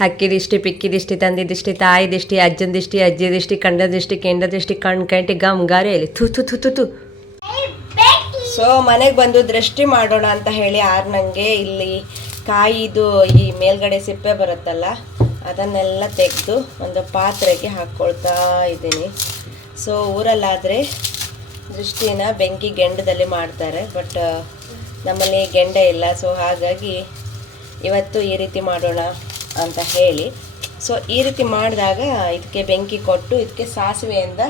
ಹಕ್ಕಿದಿಷ್ಟಿ ಪಿಕ್ಕಿದಿಷ್ಟಿ ಅಜ್ಜಿ ದಿಷ್ಟಿ, ಕಂಡ ದಿಷ್ಟಿ, ಕೆಂಡ ದಿಷ್ಟಿ, ಕಣ್ ಕಂಟಿ, ಗಮ್ ಗಾರೆಯಲ್ಲಿ ಥು ತು ತು ತು ತು ಸೊ ಮನೆಗೆ ಬಂದು ದೃಷ್ಟಿ ಮಾಡೋಣ ಅಂತ ಹೇಳಿ ಆರ್ ನನಗೆ ಇಲ್ಲಿ ಕಾಯಿದು ಈ ಮೇಲ್ಗಡೆ ಸಿಪ್ಪೆ ಬರುತ್ತಲ್ಲ, ಅದನ್ನೆಲ್ಲ ತೆಗೆದು ಒಂದು ಪಾತ್ರೆಗೆ ಹಾಕ್ಕೊಳ್ತಾ ಇದ್ದೀನಿ. ಸೊ ಊರಲ್ಲಾದರೆ ದೃಷ್ಟಿನ ಬೆಂಕಿ ಗೆಂಡದಲ್ಲಿ ಮಾಡ್ತಾರೆ ಬಟ್ ನಮ್ಮಲ್ಲಿ ಗೆಂಡೆ ಇಲ್ಲ ಸೊ ಹಾಗಾಗಿ ಇವತ್ತು ಈ ರೀತಿ ಮಾಡೋಣ ಅಂತ ಹೇಳಿ. ಸೊ ಈ ರೀತಿ ಮಾಡಿದಾಗ ಇದಕ್ಕೆ ಬೆಂಕಿ ಕೊಟ್ಟು ಇದಕ್ಕೆ ಸಾಸಿವೆಯಿಂದ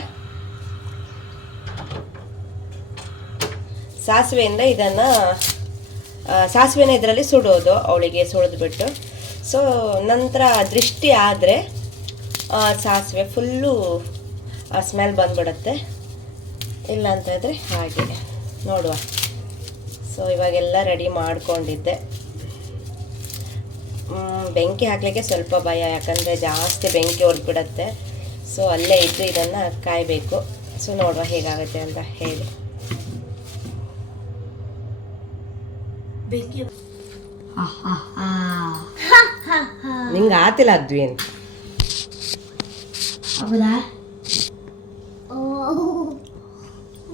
ಸಾಸಿವೆಯಿಂದ ಇದನ್ನು ಸಾಸಿವೆನ ಇದರಲ್ಲಿ ಸುಡೋದು, ಅವಳಿಗೆ ಸುಳಿದ್ಬಿಟ್ಟು ಸೊ ನಂತರ ದೃಷ್ಟಿ ಆದರೆ ಸಾಸಿವೆ ಫುಲ್ಲು ಸ್ಮೆಲ್ ಬಂದ್ಬಿಡುತ್ತೆ. ಇಲ್ಲ ಅಂತ ಇದ್ರೆ ಹಾಗೆ. ನೋಡುವ. ಸೊ ಇವಾಗೆಲ್ಲ ರೆಡಿ ಮಾಡ್ಕೊಂಡಿದ್ದೆ. ಬೆಂಕಿ ಹಾಕಲಿಕ್ಕೆ ಸ್ವಲ್ಪ ಭಯ ಯಾಕಂದರೆ ಜಾಸ್ತಿ ಬೆಂಕಿ ಹೊರಬಿಡುತ್ತೆ ಸೊ ಅಲ್ಲೇ ಇದ್ದು ಇದನ್ನು ಕಾಯಬೇಕು. ಸೊ ನೋಡುವ ಹೇಗಾಗುತ್ತೆ ಅಂತ ಹೇಳಿ. ನಿಂಗೆ ಆತಿಲ್ಲ ಅದ್ವಿ ಅಂತ. ಹೌದಾ?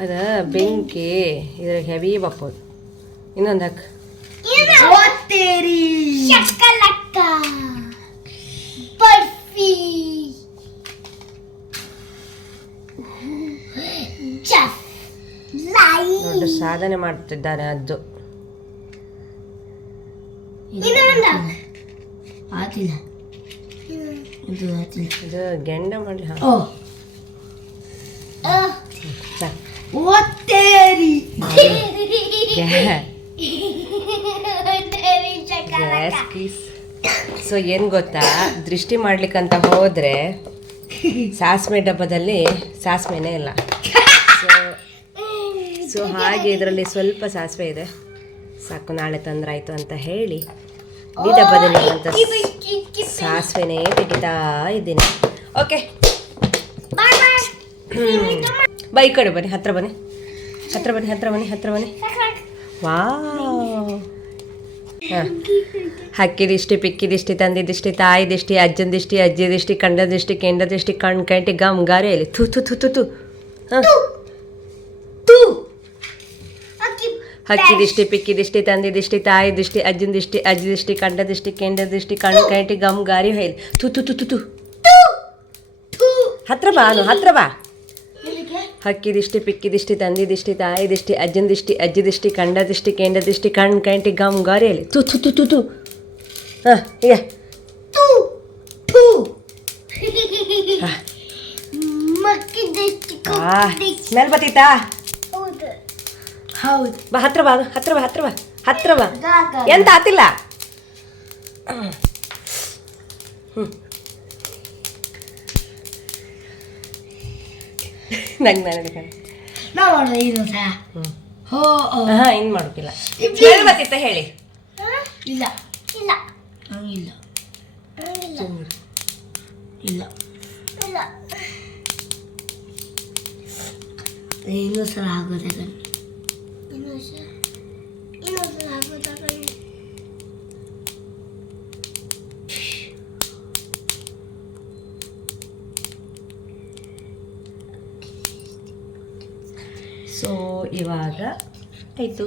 ಅದ ಬೆಂಕಿ ಇದ್ರಾಗ ಹೆವಿ ಬಪ್ಪೋದು ಇನ್ನೊಂದು ಹಾಕು. ದೊಡ್ಡ ಸಾಧನೆ ಮಾಡ್ತಿದ್ದಾರೆ ಅದು ಇನ್ನೊಂದು ಆತಿಲ್ಲ. ಇದು ಗೆಂಡ ಮಾಡಲಿ ಹಾಂ. ಓ. ಒತ್ತೇರಿ. ಗ್ಯಾಸ್ ಕೀಸ್ ಸೊ ಏನು ಗೊತ್ತಾ? ದೃಷ್ಟಿ ಮಾಡ್ಲಿಕ್ಕಂತ ಹೋದರೆ ಸಾಸಿವೆ ಡಬ್ಬದಲ್ಲಿ ಸಾಸಿವೆನೇ ಇಲ್ಲ. ಸೊ ಸೊ ಹಾಗೆ ಇದರಲ್ಲಿ ಸ್ವಲ್ಪ ಸಾಸಿವೆ ಇದೆ. ಸಾಕು ನಾಳೆ ತೊಂದರೆ ಆಯಿತು ಅಂತ ಹೇಳಿ. ಈ ಡಬ್ಬದಲ್ಲಿರುವಂಥ ಸಾಸಿವೆನೇ ತೆಗಿತಾ ಇದ್ದೀನಿ. ಓಕೆ. ಬೈ ಈ ಕಡೆ ಬನ್ನಿ ಹತ್ರ ಬನ್ನಿ. ಹತ್ರ ಬನ್ನಿ ಹತ್ರ ಬನ್ನಿ ಹತ್ರ ಬನ್ನಿ. ವಾವ್. ಹಾಂ. ಹಕ್ಕಿದಿಷ್ಟಿ ಪಿಕ್ಕಿದಿಷ್ಟಿ ತಂದಿದಿಷ್ಟಿ ತಾಯಿದಿಷ್ಟಿ ಅಜ್ಜಂದಿಷ್ಟಿ ಅಜ್ಜಿದಿಷ್ಟಿ ಕಂಡದಿಷ್ಟಿ ಕೆಂಡದಿಷ್ಟಿ ಕಣ್ ಕಂಟಿ ಗಮ್ ಗಾರೆಯಲ್ಲಿ ತು ತು ತು ತು ತು ಹಾಂ. ಹಕ್ಕಿದಿಷ್ಟಿ ಪಿಕ್ಕಿದಿಷ್ಟಿ ತಂದಿದಿಷ್ಟಿ ತಾಯಿದಿಷ್ಟಿ ಅಜ್ಜಂದಿಷ್ಟಿ ಅಜ್ಜಿದಿಷ್ಟಿ ಕಂಡದಿಷ್ಟಿ ಕೆಂಡದಿಷ್ಟಿ ಕಣ್ ಕಂಟಿ ಗಮ್ ಗಾರಿ ಹೊಯ್ಲಿ. ಥು ಥು ಥು ಥು ಥು. ಹತ್ರ ಬಾ ಅನು ಹತ್ರ ಬಾ. ಹಕ್ಕಿದಿಷ್ಟಿ ಪಿಕ್ಕಿದಿಷ್ಟಿ ತಂದಿದಿಷ್ಟಿ ತಾಯಿದಿಷ್ಟಿ ಅಜ್ಜಂದಿಷ್ಟಿ ಅಜ್ಜಿದಿಷ್ಟಿ ಕಂಡದಿಷ್ಟಿ ಕೆಂಡದಿಷ್ಟಿ ಕಣ್ ಕಂಟಿ ಗಮ್ ಗಾರಿಯಲ್ಲಿ ತು ತು ತು ತು ತು ಹಾಂ ಈಗ ಆ ಸ್ಮೆಲ್ ಬತ್ತೈತಾ ಹೌದು. ಬಾ ಹತ್ರ ಬಾ ಹತ್ರ ಬಾ ಹತ್ರ ಬಾ ಹತ್ರ ಬಾ. ಎಂತ ಆತಿಲ್ಲ? ನಂಗೆ ನನಗೆ ಮಾಡೋದು ಇದು ಹೋ ಹೇಳಿ. ಇಲ್ಲ. ಇಲ್ಲ. ಹಂಗಿಲ್ಲ. ಇಲ್ಲ ಇಲ್ಲ. ಇಲ್ಲ. ಇನ್ನೂ ಸಲ ಆಗೋದೆ ಕಣ್ ಇನ್ನೊಂದು ಇನ್ನೊಂದು ಆಗೋದಾಗ ಸೊ ಇವಾಗ ಆಯಿತು.